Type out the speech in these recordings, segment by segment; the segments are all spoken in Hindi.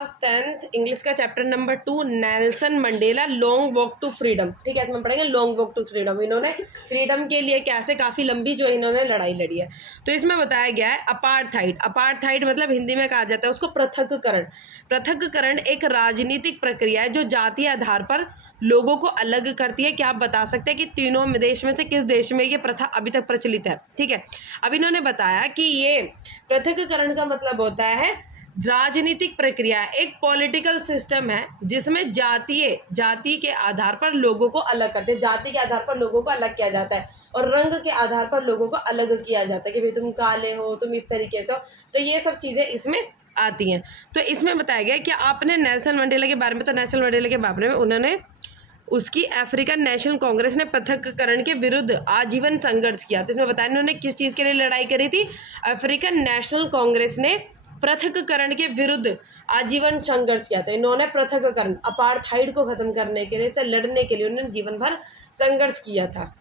10th इंग्लिश का chapter number 2 Nelson Mandela long walk to freedom. ठीक है, इसमें पढ़ेंगे लॉन्ग वॉक टू फ्रीडम। इन्होंने फ्रीडम के लिए कैसे काफ़ी लंबी जो इन्होंने लड़ाई लड़ी है। तो इसमें बताया गया है अपार्थाइड। अपार्थाइड मतलब हिंदी में कहा जाता है उसको पृथक्करण। पृथक्करण एक राजनीतिक प्रक्रिया है जो जातीय आधार पर लोगों को अलग करती है। क्या आप बता सकते हैं कि तीनों देश में से किस देश में ये प्रथा अभी तक प्रचलित है? ठीक है, अब इन्होंने बताया कि ये पृथक्करण का मतलब होता है राजनीतिक प्रक्रिया, एक पॉलिटिकल सिस्टम है जिसमें जाति के आधार पर लोगों को अलग करते हैं। जाति के आधार पर लोगों को अलग किया जाता है और रंग के आधार पर लोगों को अलग किया जाता है कि भाई तुम काले हो, तुम इस तरीके से हो। तो ये सब चीज़ें इसमें आती हैं। तो इसमें बताया गया कि आपने नेल्सन मंडेला के बारे में, तो नेल्सन मंडेला के बारे में उन्होंने उसकी अफ्रीकन नेशनल कांग्रेस ने पृथक्करण के विरुद्ध आजीवन संघर्ष किया। तो इसमें बताया इन्होंने किस चीज़ के लिए लड़ाई करी थी? अफ्रीकन नेशनल कांग्रेस ने पृथक्करण के विरुद्ध आजीवन संघर्ष किया था। इन्होंने पृथक्करण अपार्थाइड को खत्म करने के लिए, से लड़ने के लिए उन्होंने जीवन भर संघर्ष किया था।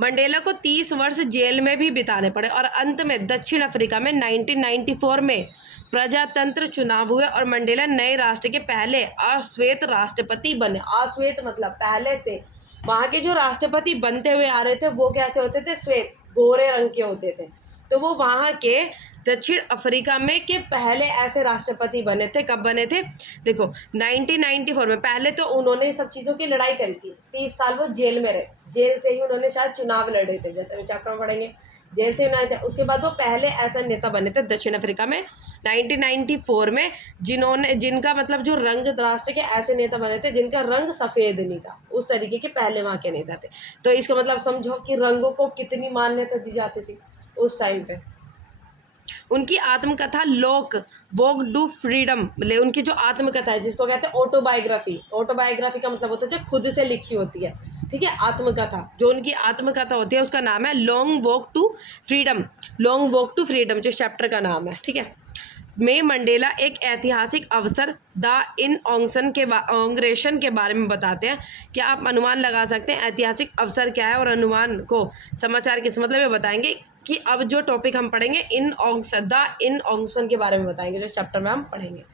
मंडेला को 30 वर्ष जेल में भी बिताने पड़े और अंत में दक्षिण अफ्रीका में 1994 में प्रजातंत्र चुनाव हुए और मंडेला नए राष्ट्र के पहले अश्वेत राष्ट्रपति बने। अश्वेत मतलब पहले से वहाँ के जो राष्ट्रपति बनते हुए आ रहे थे वो कैसे होते थे? श्वेत, गोरे रंग के होते थे। तो वो वहाँ के दक्षिण अफ्रीका में के पहले ऐसे राष्ट्रपति बने थे। कब बने थे? देखो 1994 में। पहले तो उन्होंने सब चीज़ों की लड़ाई करी थी। 30 साल वो जेल में रहे, जेल से ही उन्होंने शायद चुनाव लड़े थे, जैसे हम चैप्टर में पढ़ेंगे। जेल से ना, उसके बाद वो पहले ऐसा नेता बने थे दक्षिण अफ्रीका में 1994 में, जिनका मतलब जो रंग राष्ट्र के ऐसे नेता बने थे जिनका रंग सफ़ेद नहीं था। उस तरीके के पहले वहाँ के नेता थे। तो इसका मतलब समझो कि रंगों को कितनी मान्यता दी जाती थी उस टाइम पे। उनकी आत्मकथा लॉक वॉक टू फ्रीडम, मतलब उनकी जो आत्मकथा है जिसको कहते हैं ऑटोबायोग्राफी। ऑटोबायोग्राफी का मतलब होता है जो खुद से लिखी होती है। ठीक है, आत्मकथा, जो उनकी आत्मकथा होती है उसका नाम है long walk to freedom. Long walk to freedom जो चैप्टर का नाम है। ठीक है, में मंडेला एक ऐतिहासिक अवसर द इनऑग्रेशन के बारे में बताते हैं। क्या आप अनुमान लगा सकते हैं ऐतिहासिक अवसर क्या है? और अनुमान को समाचार किस मतलब ये बताएंगे कि अब जो टॉपिक हम पढ़ेंगे द इनऑग्रेशन के बारे में बताएंगे जो चैप्टर में हम पढ़ेंगे।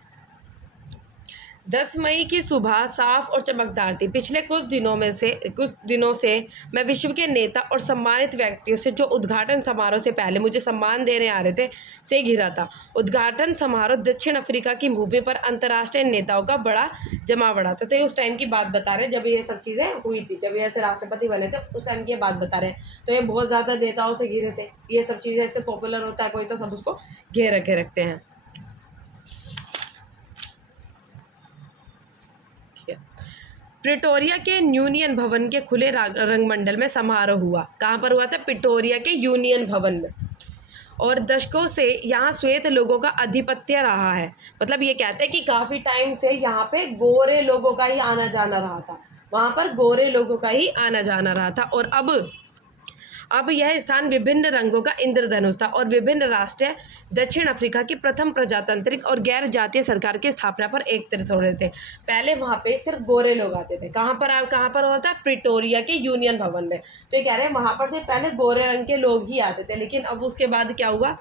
10 मई की सुबह साफ और चमकदार थी। पिछले कुछ दिनों से मैं विश्व के नेता और सम्मानित व्यक्तियों से जो उद्घाटन समारोह से पहले मुझे सम्मान देने आ रहे थे से घिरा था। उद्घाटन समारोह दक्षिण अफ्रीका की भूमि पर अंतर्राष्ट्रीय नेताओं का बड़ा जमावड़ा था। तो ये उस टाइम की बात बता रहे हैं जब ये सब चीज़ें हुई थी, जब ये ऐसे राष्ट्रपति बने थे उस टाइम की बात बता रहे हैं। तो ये बहुत ज़्यादा नेताओं से घिरे थे। ये सब चीज़ें ऐसे पॉपुलर होता है कोई तो सब उसको घेर के रखते हैं। प्रिटोरिया के यूनियन भवन के खुले रंगमंडल में समारोह हुआ। कहाँ पर हुआ था? प्रिटोरिया के यूनियन भवन में। और दशकों से यहाँ श्वेत लोगों का आधिपत्य रहा है। मतलब ये कहते हैं कि काफ़ी टाइम से यहाँ पे गोरे लोगों का ही आना जाना रहा था। वहाँ पर गोरे लोगों का ही आना जाना रहा था। और अब यह स्थान विभिन्न रंगों का इंद्रधनुष था और विभिन्न राष्ट्रीय दक्षिण अफ्रीका की प्रथम प्रजातांत्रिक और गैर जातीय सरकार की स्थापना पर एकत्रित हो रहे थे। पहले वहाँ पे सिर्फ गोरे लोग आते थे। कहाँ पर होता है? प्रिटोरिया के यूनियन भवन में। तो ये कह रहे हैं वहाँ पर से पहले गोरे रंग के लोग ही आते थे, लेकिन अब उसके बाद क्या हुआ?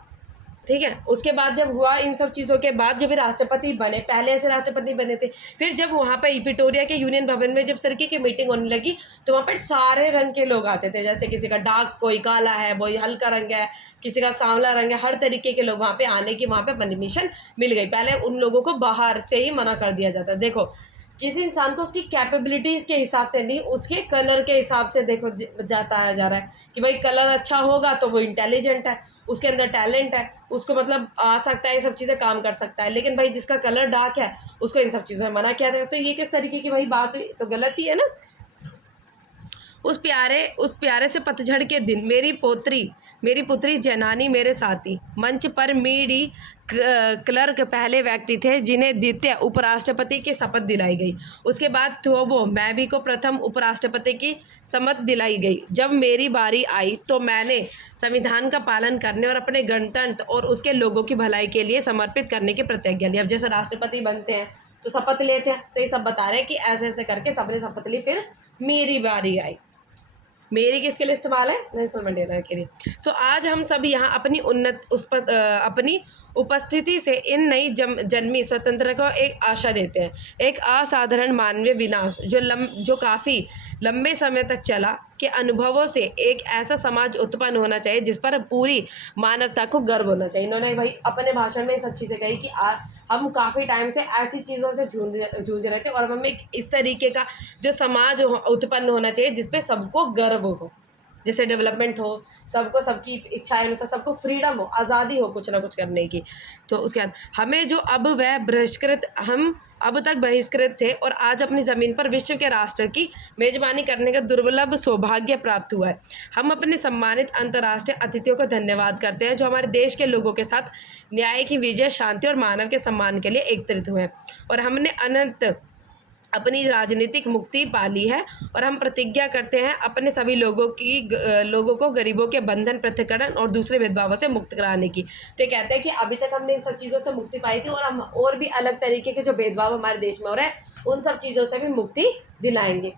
ठीक है, उसके बाद जब हुआ इन सब चीज़ों के बाद जब राष्ट्रपति बने, पहले ऐसे राष्ट्रपति बने थे, फिर जब वहाँ पर प्रिटोरिया के यूनियन भवन में जब इस तरीके की मीटिंग होने लगी तो वहाँ पर सारे रंग के लोग आते थे। जैसे किसी का डार्क, कोई काला है, कोई हल्का रंग है, किसी का सांवला रंग है, हर तरीके के लोग वहाँ पे आने की वहाँ पे परमिशन मिल गई। पहले उन लोगों को बाहर से ही मना कर दिया जाता। देखो किसी इंसान को उसकी कैपेबिलिटीज़ के हिसाब से नहीं, उसके कलर के हिसाब से देखो जाता जा रहा है कि भाई कलर अच्छा होगा तो वो इंटेलिजेंट है, उसके अंदर टैलेंट है, उसको मतलब आ सकता है, ये सब चीज़ें काम कर सकता है। लेकिन भाई जिसका कलर डार्क है उसको इन सब चीज़ों में मना किया जाए। तो ये किस तरीके की भाई बात हुई? तो गलत ही है ना। उस प्यारे से पतझड़ के दिन मेरी पुत्री जैनानी मेरे साथी। मंच पर मीडी क्लर्क पहले व्यक्ति थे जिन्हें द्वितीय उपराष्ट्रपति की शपथ दिलाई गई। उसके बाद थोबो मैबी को प्रथम उपराष्ट्रपति की शपथ दिलाई गई। जब मेरी बारी आई तो मैंने संविधान का पालन करने और अपने गणतंत्र और उसके लोगों की भलाई के लिए समर्पित करने की प्रतिज्ञा ली। अब जैसे राष्ट्रपति बनते हैं तो शपथ लेते हैं, तो ये सब बता रहे हैं कि ऐसे ऐसे करके सबने शपथ ली, फिर मेरी बारी आई। मेरी किसके लिए इस्तेमाल है? नेल्सन मंडेला के लिए। सो आज हम सब यहाँ अपनी अपनी उपस्थिति से इन नई जन्मी स्वतंत्रता को एक आशा देते हैं, एक असाधारण मानवीय विनाश जो काफ़ी लंबे समय तक चला के अनुभवों से एक ऐसा समाज उत्पन्न होना चाहिए जिस पर पूरी मानवता को गर्व होना चाहिए। इन्होंने भाई अपने भाषण में सब चीज़ें कही कि हम काफ़ी टाइम से ऐसी चीज़ों से जूझ रहे थे और हमें इस तरीके का जो समाज उत्पन्न होना चाहिए जिस पे सबको गर्व हो, जैसे डेवलपमेंट हो, सबको सबकी इच्छाएं अनुसार सबको फ्रीडम हो, आज़ादी हो कुछ ना कुछ करने की। तो उसके बाद हमें जो हम अब तक बहिष्कृत थे और आज अपनी ज़मीन पर विश्व के राष्ट्र की मेज़बानी करने का दुर्लभ सौभाग्य प्राप्त हुआ है। हम अपने सम्मानित अंतर्राष्ट्रीय अतिथियों को धन्यवाद करते हैं जो हमारे देश के लोगों के साथ न्याय की विजय, शांति और मानव के सम्मान के लिए एकत्रित हुए हैं और हमने अनंत अपनी राजनीतिक मुक्ति पाली है और हम प्रतिज्ञा करते हैं अपने सभी लोगों को गरीबों के बंधन, पृथक्करण और दूसरे भेदभावों से मुक्त कराने की। तो ये कहते हैं कि अभी तक हमने इन सब चीज़ों से मुक्ति पाई थी और हम और भी अलग तरीके के जो भेदभाव हमारे देश में हो रहे हैं उन सब चीज़ों से भी मुक्ति दिलाएंगे।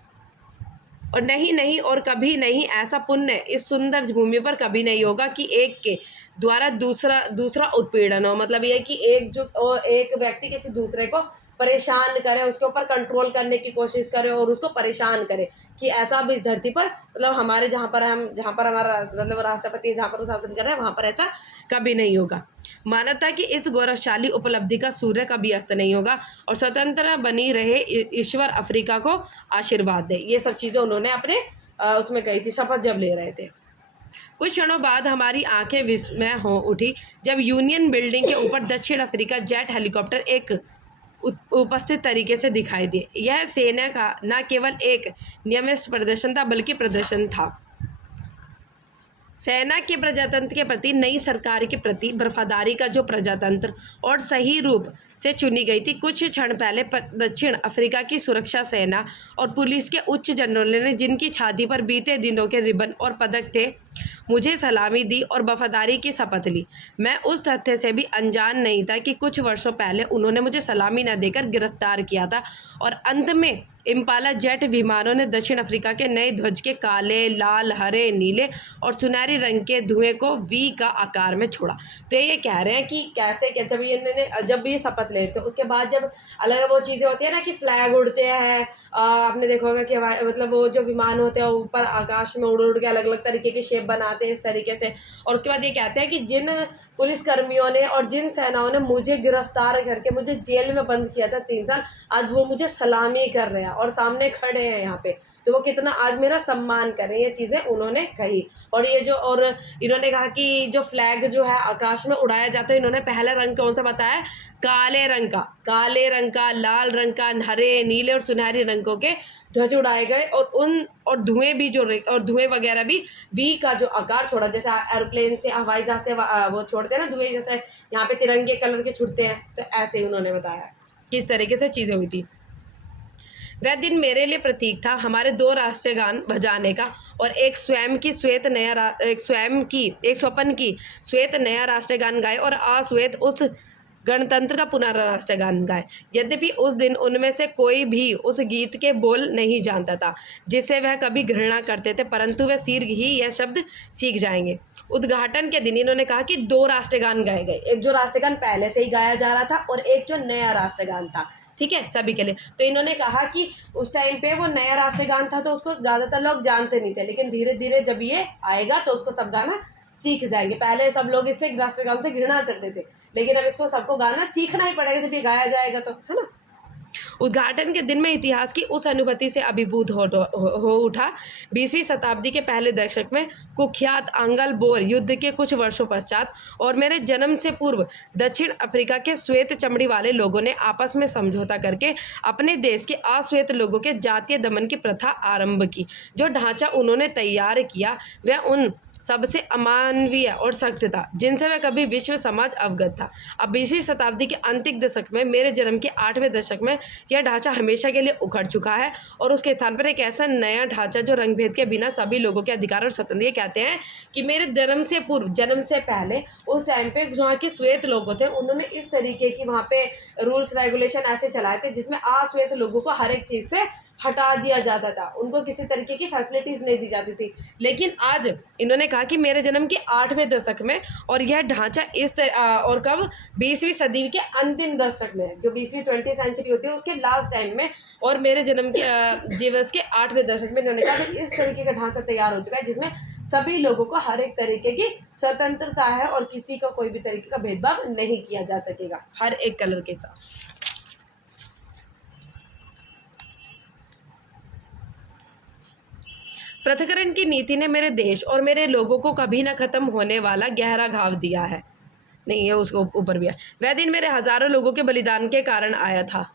और नहीं और कभी नहीं ऐसा पुण्य इस सुंदर भूमि पर कभी नहीं होगा कि एक के द्वारा दूसरा उत्पीड़न हो। मतलब ये कि एक व्यक्ति किसी दूसरे को परेशान करे, उसके ऊपर कंट्रोल करने की कोशिश करे और उसको परेशान करे कि ऐसा अब इस धरती पर मतलब हमारे जहाँ पर हमारा मतलब राष्ट्रपति जहाँ पर शासन कर रहे हैं वहाँ पर ऐसा कभी नहीं होगा। मानवता की इस गौरवशाली उपलब्धि का सूर्य कभी अस्त नहीं होगा और स्वतंत्र बनी रहे, ईश्वर अफ्रीका को आशीर्वाद दे। ये सब चीज़ें उन्होंने अपने उसमें कही थी, शपथ जब ले रहे थे। कुछ क्षणों बाद हमारी आंखें विस्मय हो उठी जब यूनियन बिल्डिंग के ऊपर दक्षिण अफ्रीका जेट हेलीकॉप्टर एक उपस्थित तरीके से दिखाई दिए। यह सेना का न केवल एक नियमित प्रदर्शन था बल्कि प्रदर्शन था सेना के प्रजातंत्र के प्रति, नई सरकार के प्रति वफादारी का जो प्रजातंत्र और सही रूप से चुनी गई थी। कुछ क्षण पहले दक्षिण अफ्रीका की सुरक्षा सेना और पुलिस के उच्च जनरलों ने जिनकी छाती पर बीते दिनों के रिबन और पदक थे मुझे सलामी दी और वफादारी की शपथ ली। मैं उस तथ्य से भी अनजान नहीं था कि कुछ वर्षों पहले उन्होंने मुझे सलामी न देकर गिरफ्तार किया था और अंत में इम्पाला जेट विमानों ने दक्षिण अफ्रीका के नए ध्वज के काले, लाल, हरे, नीले और सुनहरी रंग के धुएं को वी का आकार में छोड़ा। तो ये कह रहे हैं कि कैसे जब ये शपथ ले रहे थे उसके बाद जब अलग वो चीज़ें होती है ना कि फ्लैग उड़ते हैं, आपने देखा होगा कि मतलब वो जो विमान होते हैं ऊपर आकाश में उड़ के अलग अलग तरीके की शेप बनाते हैं इस तरीके से। और उसके बाद ये कहते हैं कि जिन पुलिसकर्मियों ने और जिन सेनाओं ने मुझे गिरफ्तार करके मुझे जेल में बंद किया था 3 साल, आज वो मुझे सलामी कर रहे हैं और सामने खड़े हैं यहाँ पे, तो वो कितना आज मेरा सम्मान करें, ये चीज़ें उन्होंने कही। और ये जो और इन्होंने कहा कि जो फ्लैग जो है आकाश में उड़ाया जाता है, इन्होंने पहला रंग कौन सा बताया? काले रंग का, लाल रंग का, हरे, नीले और सुनहरी रंगों के ध्वज उड़ाए गए और धुएं भी और धुएं वगैरह भी वी का जो आकार छोड़ा, जैसे एरोप्लेन से, हवाई जहाज से वो छोड़ते हैं ना धुएं, जैसे यहाँ पे तिरंगे कलर के छुटते हैं, तो ऐसे ही उन्होंने बताया किस तरीके से चीज़ें हुई थी। वह दिन मेरे लिए प्रतीक था हमारे 2 राष्ट्रगान बजाने का और एक स्वप्न की श्वेत नया राष्ट्रगान गाए और अश्वेत उस गणतंत्र का पुनरा राष्ट्रगान गाए। यद्यपि उस दिन उनमें से कोई भी उस गीत के बोल नहीं जानता था जिसे वह कभी घृणा करते थे, परंतु वह शीघ्र ही यह शब्द सीख जाएंगे। उद्घाटन के दिन इन्होंने कहा कि 2 राष्ट्रगान गाए गए, एक जो राष्ट्रगान पहले से ही गाया जा रहा था और एक जो नया राष्ट्रगान था, ठीक है, सभी के लिए। तो इन्होंने कहा कि उस टाइम पे वो नया राष्ट्रगान था तो उसको ज़्यादातर लोग जानते नहीं थे, लेकिन धीरे धीरे जब ये आएगा तो उसको सब गाना सीख जाएंगे। पहले सब लोग इससे राष्ट्रगान से घृणा करते थे, लेकिन अब इसको सबको गाना सीखना ही पड़ेगा जब ये गाया जाएगा तो, है ना। उद्घाटन के दिन में इतिहास की उस अनुभूति से अभिभूत हो उठा। 20वीं शताब्दी के पहले दशक में कुख्यात अंगल बोर युद्ध के कुछ वर्षों पश्चात और मेरे जन्म से पूर्व दक्षिण अफ्रीका के श्वेत चमड़ी वाले लोगों ने आपस में समझौता करके अपने देश के अश्वेत लोगों के जातीय दमन की प्रथा आरंभ की। जो ढांचा उन्होंने तैयार किया वह उन सबसे अमानवीय और सख्त था जिनसे वह कभी विश्व समाज अवगत था। अब 20वीं शताब्दी के अंतिम दशक में, मेरे जन्म के 8वें दशक में, यह ढांचा हमेशा के लिए उखड़ चुका है और उसके स्थान पर एक ऐसा नया ढांचा जो रंगभेद के बिना सभी लोगों के अधिकार और स्वतंत्रता। कहते हैं कि मेरे जन्म से पूर्व, जन्म से पहले उस टाइम पे जहाँ के श्वेत लोग थे उन्होंने इस तरीके की वहाँ पे रूल्स रेगुलेशन ऐसे चलाए थे जिसमें अश्वेत लोगों को हर एक चीज़ से हटा दिया जाता था, उनको किसी तरीके की फैसिलिटीज़ नहीं दी जाती थी। लेकिन आज इन्होंने कहा कि मेरे जन्म के 8वें दशक में, और यह ढांचा और कब 20वीं सदी के अंतिम दशक में, जो 20वीं 20th सेंचुरी होती है उसके लास्ट टाइम में, और मेरे जन्म के दिवस के 8वें दशक में इन्होंने कहा कि इस तरीके का ढांचा तैयार हो चुका है जिसमें सभी लोगों को हर एक तरीके की स्वतंत्रता है और किसी का कोई भी तरीके का भेदभाव नहीं किया जा सकेगा हर एक कलर के साथ। पृथक्करण की नीति ने मेरे देश और मेरे लोगों को कभी न खत्म होने वाला गहरा घाव दिया है। नहीं, ये उसको ऊपर भी है। वह दिन मेरे हजारों लोगों के बलिदान के कारण आया था।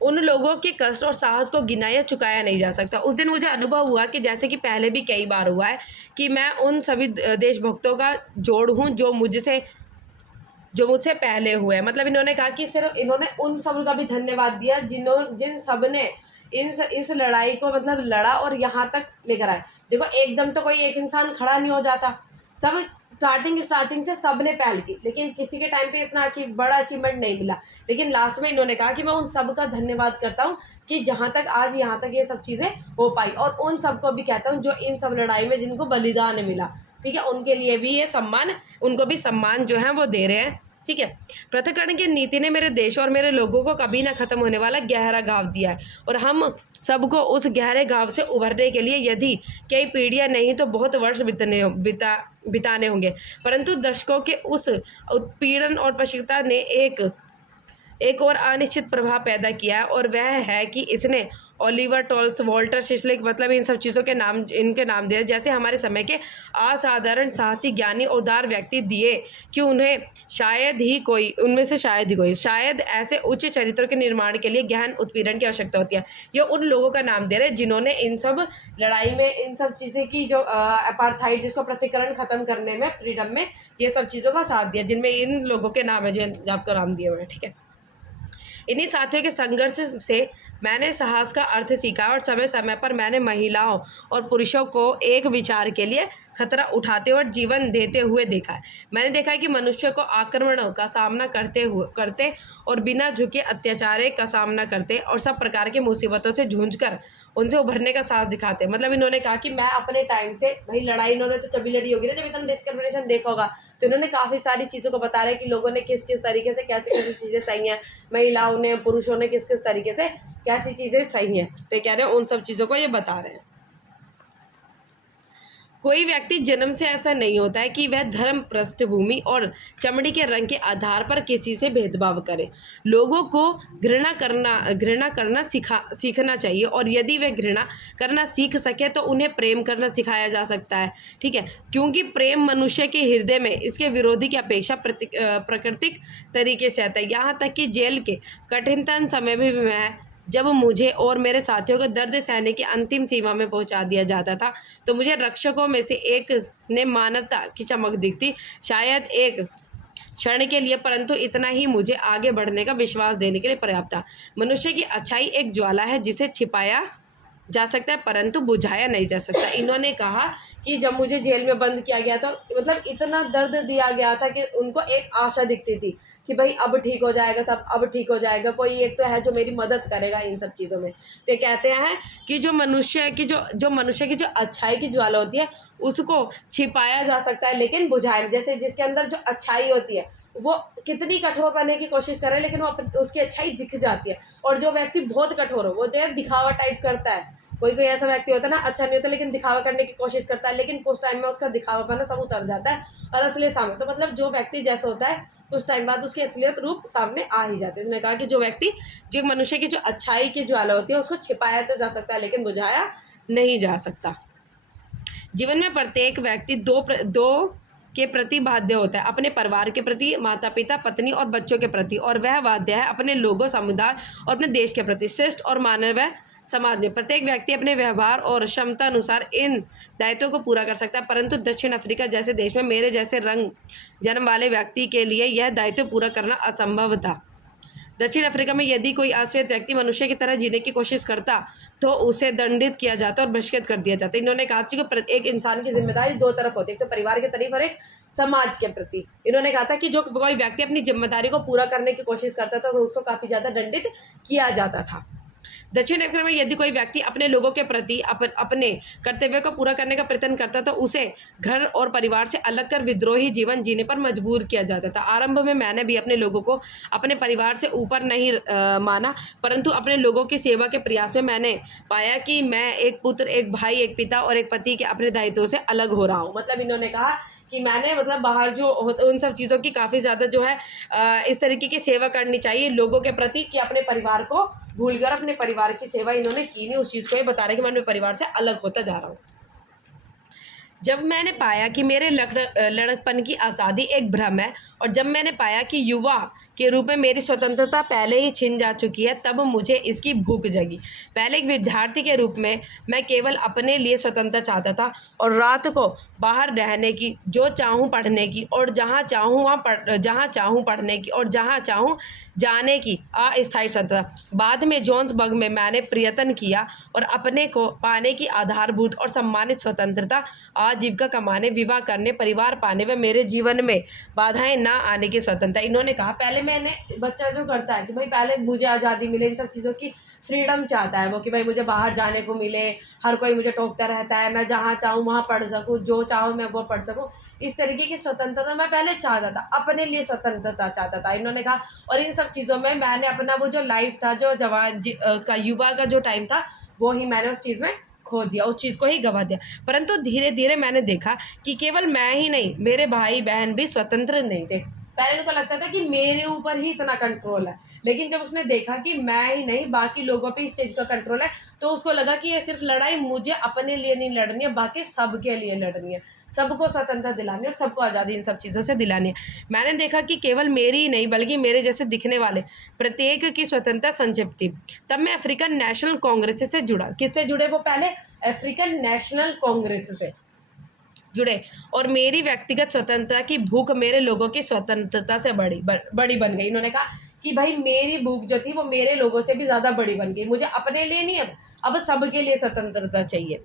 उन लोगों के कष्ट और साहस को गिनाया चुकाया नहीं जा सकता। उस दिन मुझे अनुभव हुआ कि जैसे कि पहले भी कई बार हुआ है कि मैं उन सभी देशभक्तों का जोड़ हूँ जो मुझसे पहले हुए। मतलब इन्होंने कहा कि सिर्फ इन्होंने उन सब का भी धन्यवाद दिया जिन सब ने इस लड़ाई को मतलब लड़ा और यहाँ तक लेकर आए। देखो, एकदम तो कोई एक इंसान खड़ा नहीं हो जाता, सब स्टार्टिंग से सब ने पहल की, लेकिन किसी के टाइम पे इतना बड़ा अचीवमेंट नहीं मिला। लेकिन लास्ट में इन्होंने कहा कि मैं उन सब का धन्यवाद करता हूँ कि जहाँ तक आज यहाँ तक ये सब चीज़ें हो पाई, और उन सबको भी कहता हूँ जो इन सब लड़ाई में जिनको बलिदान मिला, ठीक है, उनके लिए भी ये सम्मान, उनको भी सम्मान जो है वो दे रहे हैं, ठीक है। पृथक्करण की नीति ने मेरे देश और मेरे लोगों को कभी ना खत्म होने वाला गहरा घाव दिया है, और हम सबको उस गहरे घाव से उभरने के लिए यदि कई पीढ़ियां नहीं तो बहुत वर्ष बिताने होंगे। परंतु दशकों के उस उत्पीड़न और पश्चाताप ने एक और अनिश्चित प्रभाव पैदा किया है, और वह है कि इसने ओलिवर टॉल्स, वॉल्टर सिस्लिक, मतलब इन सब चीज़ों के इनके नाम दिए जैसे हमारे समय के असाधारण साहसी, ज्ञानी और उदार व्यक्ति दिए कि उनमें से शायद ही कोई शायद ऐसे उच्च चरित्रों के निर्माण के लिए गहन उत्पीड़न की आवश्यकता होती है। ये उन लोगों का नाम दे रहे हैं जिन्होंने इन सब लड़ाई में इन सब चीज़ें की, जो अपार्थाइड जिसको प्रतिकरण खत्म करने में, फ्रीडम में, ये सब चीज़ों का साथ दिया, जिनमें इन लोगों के नाम है जो आपको नाम दिए हुए हैं, ठीक है। इन्हीं साथियों के संघर्ष से मैंने साहस का अर्थ सीखा, और समय समय पर मैंने महिलाओं और पुरुषों को एक विचार के लिए खतरा उठाते और जीवन देते हुए देखा है। मैंने देखा है कि मनुष्य को आक्रमणों का सामना करते और बिना झुके अत्याचार का सामना करते और सब प्रकार की मुसीबतों से जूझकर उनसे उभरने का साहस दिखाते। मतलब इन्होंने कहा कि मैं अपने टाइम से, भाई लड़ाई इन्होंने तो तभी लड़ी होगी ना जब इतना डिस्क्रिमिनेशन देखा होगा, तो इन्होंने काफ़ी सारी चीज़ों को बता रहे हैं कि लोगों ने किस किस तरीके से कैसी चीज़ें सही हैं, महिलाओं ने, पुरुषों ने किस किस तरीके से कैसी चीज़ें सही हैं। तो कह रहे हैं उन सब चीज़ों को ये बता रहे हैं। कोई व्यक्ति जन्म से ऐसा नहीं होता है कि वह धर्म, पृष्ठभूमि और चमड़ी के रंग के आधार पर किसी से भेदभाव करे। लोगों को घृणा करना सीखना चाहिए, और यदि वह घृणा करना सीख सके तो उन्हें प्रेम करना सिखाया जा सकता है, ठीक है, क्योंकि प्रेम मनुष्य के हृदय में इसके विरोधी की अपेक्षा प्राकृतिक तरीके से आता है। यहाँ तक कि जेल के कठिनतम समय में भी मैं, जब मुझे और मेरे साथियों को दर्द सहने की अंतिम सीमा में पहुंचा दिया जाता था, तो मुझे रक्षकों में से एक ने मानवता की चमक दिखती, शायद एक क्षण के लिए, परंतु इतना ही मुझे आगे बढ़ने का विश्वास देने के लिए पर्याप्त था। मनुष्य की अच्छाई एक ज्वाला है जिसे छिपाया जा सकता है परंतु बुझाया नहीं जा सकता। इन्होंने कहा कि जब मुझे जेल में बंद किया गया तो मतलब इतना दर्द दिया गया था कि उनको एक आशा दिखती थी कि भाई अब ठीक हो जाएगा सब, अब ठीक हो जाएगा, कोई एक तो है जो मेरी मदद करेगा इन सब चीज़ों में। तो ये कहते हैं कि जो मनुष्य की जो अच्छाई की ज्वाला होती है उसको छिपाया जा सकता है लेकिन बुझाया, जैसे जिसके अंदर जो अच्छाई होती है वो कितनी कठोर बनने की कोशिश करे लेकिन वो उसकी अच्छाई दिख जाती है। और जो व्यक्ति बहुत कठोर हो वो जो है दिखावा टाइप करता है, कोई ऐसा व्यक्ति होता है ना, अच्छा नहीं होता लेकिन दिखावा करने की कोशिश करता है, लेकिन कुछ टाइम में उसका दिखावापना सब उतर जाता है और असली सामने, तो मतलब जो व्यक्ति जैसा होता है कुछ टाइम बाद उसकी असलियत रूप सामने आ ही जाती है। उन्होंने कहा कि जो मनुष्य की जो अच्छाई की ज्वाला होती है उसको छिपाया तो जा सकता है लेकिन बुझाया नहीं जा सकता। जीवन में प्रत्येक व्यक्ति दो के प्रति बाध्य होता है, अपने परिवार के प्रति, माता पिता, पत्नी और बच्चों के प्रति, और वह बाध्य है अपने लोगों, समुदाय और अपने देश के प्रति। श्रेष्ठ और मानव समाज में प्रत्येक व्यक्ति अपने व्यवहार और क्षमता अनुसार इन दायित्वों को पूरा कर सकता है, परंतु दक्षिण अफ्रीका जैसे देश में मेरे जैसे रंग जन्म वाले व्यक्ति के लिए यह दायित्व पूरा करना असंभव था। दक्षिण अफ्रीका में यदि कोई आश्रित व्यक्ति मनुष्य की तरह जीने की कोशिश करता तो उसे दंडित किया जाता और बहिष्कृत कर दिया जाता। इन्होंने कहा कि एक इंसान की जिम्मेदारी दो तरफ होती है, एक तो परिवार के तरफ और एक समाज के प्रति। इन्होंने कहा था कि जो कोई व्यक्ति अपनी जिम्मेदारी को पूरा करने की कोशिश करता था तो उसको काफ़ी ज़्यादा दंडित किया जाता था। दक्षिण अफ्रीका में यदि कोई व्यक्ति अपने लोगों के प्रति अपने कर्तव्य को पूरा करने का प्रयत्न करता तो उसे घर और परिवार से अलग कर विद्रोही जीवन जीने पर मजबूर किया जाता था। आरंभ में मैंने भी अपने लोगों को अपने परिवार से ऊपर नहीं माना, परंतु अपने लोगों की सेवा के प्रयास में मैंने पाया कि मैं एक पुत्र, एक भाई, एक पिता और एक पति के अपने दायित्वों से अलग हो रहा हूँ। मतलब इन्होंने कहा कि मैंने मतलब बाहर जो उन सब चीज़ों की काफ़ी ज़्यादा जो है इस तरीके की सेवा करनी चाहिए लोगों के प्रति कि अपने परिवार को भूलकर अपने परिवार की सेवा इन्होंने की नहीं। उस चीज़ को ये बता रहे हैं कि मैं अपने परिवार से अलग होता जा रहा हूँ। जब मैंने पाया कि मेरे लड़कपन की आज़ादी एक भ्रम है और जब मैंने पाया कि युवा के रूप में मेरी स्वतंत्रता पहले ही छिन जा चुकी है, तब मुझे इसकी भूख जगी। पहले एक विद्यार्थी के रूप में मैं केवल अपने लिए स्वतंत्रता चाहता था और रात को बाहर रहने की, जो चाहूँ पढ़ने की और जहाँ चाहूँ पढ़ने की और जहाँ चाहूँ जाने की अस्थायी स्वतंत्रता। बाद में जोन्सबर्ग में मैंने प्रयत्न किया और अपने को पाने की आधारभूत और सम्मानित स्वतंत्रता, आजीविका कमाने, विवाह करने, परिवार पाने व मेरे जीवन में बाधाएं ना आने की स्वतंत्रता। इन्होंने कहा पहले मैंने, बच्चा जो करता है कि भाई पहले मुझे आज़ादी मिले, इन सब चीज़ों की फ्रीडम चाहता है वो कि भाई मुझे बाहर जाने को मिले, हर कोई मुझे टोकता रहता है, मैं जहाँ चाहूँ वहाँ पढ़ सकूँ, जो चाहूँ मैं वो पढ़ सकूँ। इस तरीके की स्वतंत्रता मैं पहले चाहता था, अपने लिए स्वतंत्रता चाहता था। इन्होंने कहा और इन सब चीज़ों में मैंने अपना वो जो लाइफ था, जो जवान उसका युवा का जो टाइम था, वो ही मैंने उस चीज़ में खो दिया, उस चीज़ को ही गंवा दिया। परंतु धीरे धीरे मैंने देखा कि केवल मैं ही नहीं, मेरे भाई बहन भी स्वतंत्र नहीं थे। पहले उनको लगता था कि मेरे ऊपर ही इतना कंट्रोल है, लेकिन जब उसने देखा कि मैं ही नहीं बाकी लोगों पे इस चीज़ का कंट्रोल है, तो उसको लगा कि ये सिर्फ लड़ाई मुझे अपने लिए नहीं लड़नी है, बाकी सबके लिए लड़नी है, सबको स्वतंत्रता दिलानी है और सबको आज़ादी इन सब चीज़ों से दिलानी है। मैंने देखा कि केवल मेरी ही नहीं बल्कि मेरे जैसे दिखने वाले प्रत्येक की स्वतंत्रता संक्षिप्त थी। तब मैं अफ्रीकन नेशनल कांग्रेस से जुड़ा। किससे जुड़े वो? पहले अफ्रीकन नेशनल कांग्रेस से जुड़े और मेरी व्यक्तिगत स्वतंत्रता की भूख मेरे लोगों की स्वतंत्रता से बड़ी बन गई। इन्होंने कहा कि भाई मेरी भूख जो थी वो मेरे लोगों से भी ज़्यादा बड़ी बन गई, मुझे अपने लिए नहीं, अब सबके लिए स्वतंत्रता चाहिए।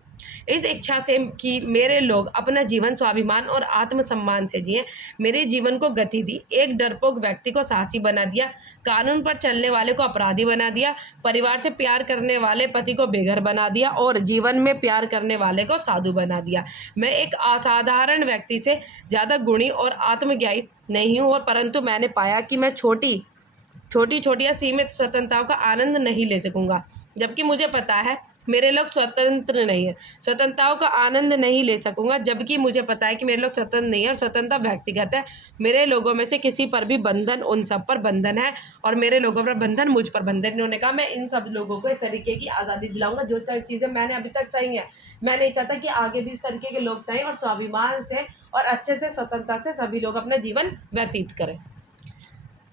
इस इच्छा से कि मेरे लोग अपना जीवन स्वाभिमान और आत्मसम्मान से जिए, मेरे जीवन को गति दी। एक डरपोक व्यक्ति को साहसी बना दिया, कानून पर चलने वाले को अपराधी बना दिया, परिवार से प्यार करने वाले पति को बेघर बना दिया और जीवन में प्यार करने वाले को साधु बना दिया। मैं एक असाधारण व्यक्ति से ज़्यादा गुणी और आत्मज्ञानी नहीं हूँ, और परंतु मैंने पाया कि मैं छोटी छोटी या सीमित स्वतंत्रताओं का आनंद नहीं ले सकूंगा, जबकि मुझे पता है मेरे लोग स्वतंत्र नहीं है। स्वतंत्रताओं का आनंद नहीं ले सकूंगा जबकि मुझे पता है कि मेरे लोग स्वतंत्र नहीं है और स्वतंत्रता व्यक्तिगत है। मेरे लोगों में से किसी पर भी बंधन उन सब पर बंधन है और मेरे लोगों पर बंधन मुझ पर बंधन। इन्होंने कहा मैं इन सब लोगों को इस तरीके की आज़ादी दिलाऊंगा जो चीज़ें मैंने अभी तक सही है, मैं नहीं चाहता कि आगे भी इस तरीके के लोग सही और स्वाभिमान से और अच्छे से स्वतंत्रता से सभी लोग अपना जीवन व्यतीत करें।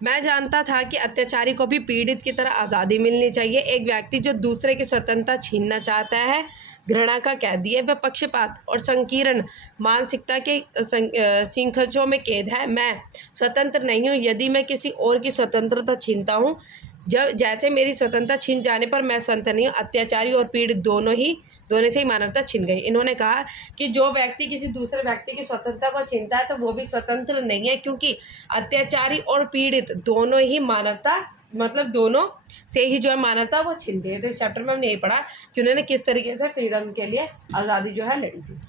मैं जानता था कि अत्याचारी को भी पीड़ित की तरह आज़ादी मिलनी चाहिए। एक व्यक्ति जो दूसरे की स्वतंत्रता छीनना चाहता है घृणा का कैदी है, वह पक्षपात और संकीर्ण मानसिकता के सिंखचों में कैद है। मैं स्वतंत्र नहीं हूँ यदि मैं किसी और की स्वतंत्रता छीनता हूँ। जैसे मेरी स्वतंत्रता छिन जाने पर मैं स्वतंत्र नहीं हूँ, अत्याचारी और पीड़ित दोनों से ही मानवता छिन गई। इन्होंने कहा कि जो व्यक्ति किसी दूसरे व्यक्ति की स्वतंत्रता को छीनता है तो वो भी स्वतंत्र नहीं है, क्योंकि अत्याचारी और पीड़ित दोनों ही मानवता, मतलब दोनों से ही जो है मानवता वो छिन गई। तो इस चैप्टर में हमने यही पढ़ा कि उन्होंने किस तरीके से फ्रीडम के लिए आज़ादी जो है लड़ी थी।